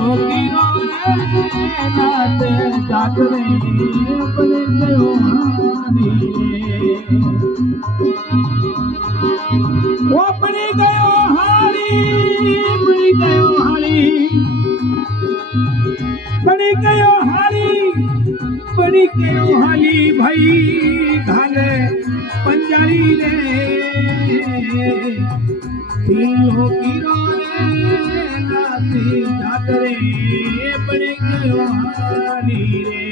लोकीरो नाथ जागरे बने गयो हारी वो बनी गयो हारी बनी गयो हारी बनी गयो हारी बनी गयो हाली भाई घाले पंजारी रे लोकीरो नाती जागरे बने गयो हारी रे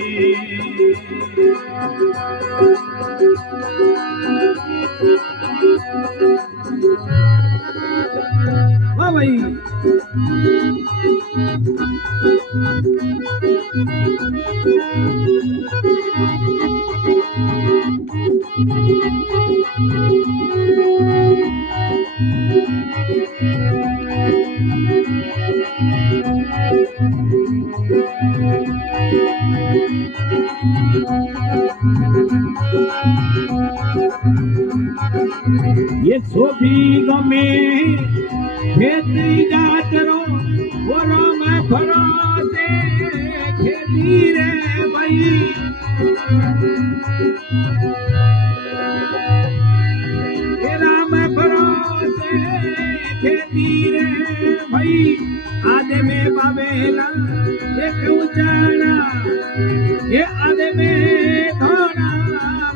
वाह भाई ये सोभी गमे खेती जातरो वो राम फराते खेती रे भाई ये राम फराते खेती रे भाई आधे में बाबेला एक उजाड़ा ये आधे में धोना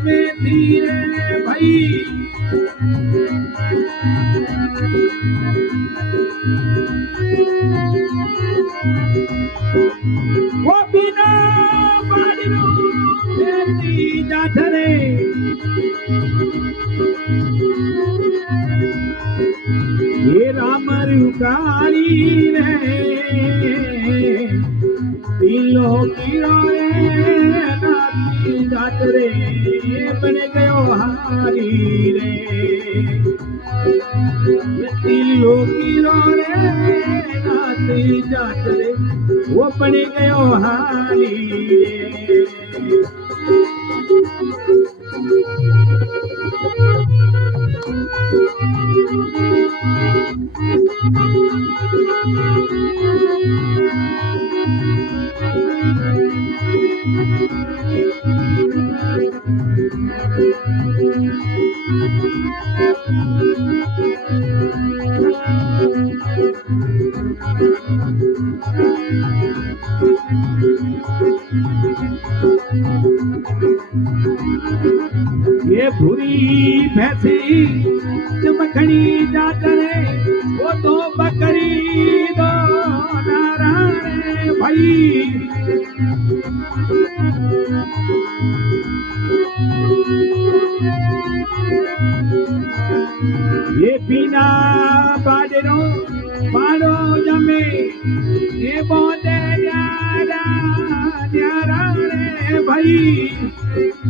में धीरे भाई वो बिना बाड़ीरो खेती जातरे ये राम रुकारी रे पीलो कीरो नाती जातरे बने गयो हारी रे पीलो कीरो नाती जातरे वो बने गयो हारी रे ये भूरी भैंसी चमकड़ी जातरे वो तो बकरी दो नारायण भाई ये बिना बाडरो बाड़ो जमे ये बोले न्यारा न्यारा रे भाई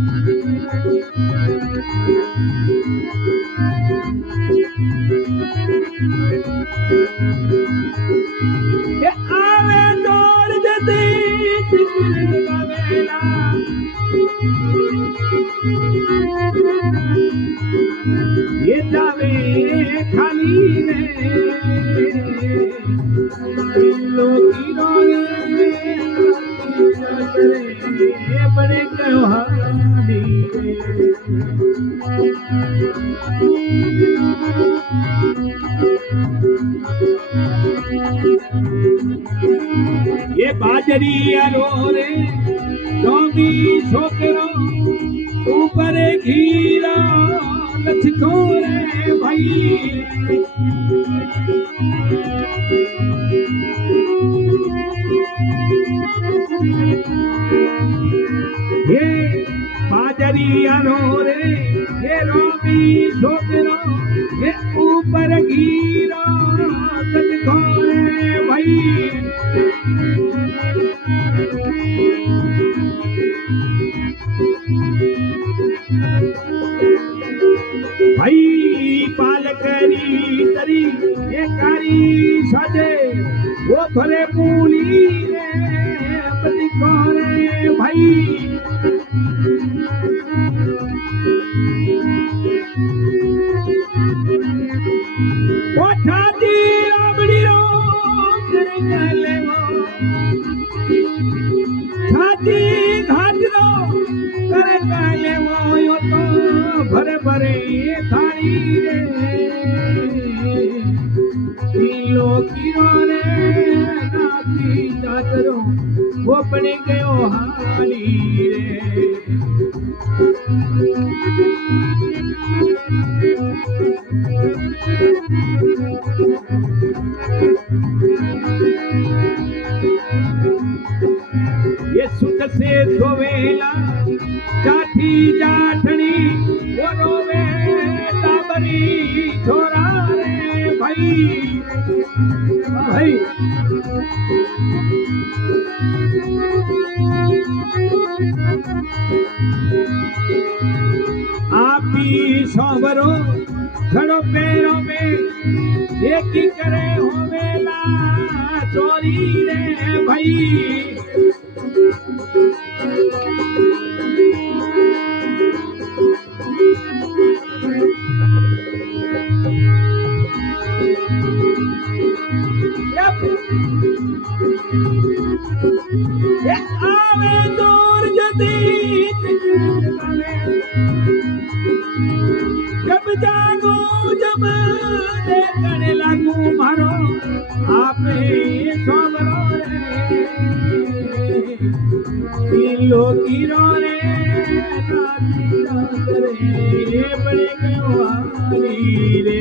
ये आवे दौड़ जदी चित्र लगावेला ये जावे खाली में लोकीरो ये बड़े गयो हारी ये बाजरी रो रे डोंगी छोकरो ऊपर घीरा लचको रे भाई ये बाजरी रो रे ये रोमी छोकरो ये ऊपर घीरा लचको रे भाई भाई पालकरी तरी ये कारी सजे वो भले पूली रे अपनी कोरे भाई वो छाती आबड़ी रो करे वो करो वो अपने गयो हाली रे ये सुख से सोवेला जाठी जाठनी वो रोवे टाबरी छोरा रे भाई भाई आप ही सोवरो खड़ो पैरों में एक ही करे होवेला चोरी रे भाई आवे दूर जदी जब जागो जब देखने लागू मारो आपे सोमरो रे लोकीरो रे नाची करे बड़े गयो हाली रे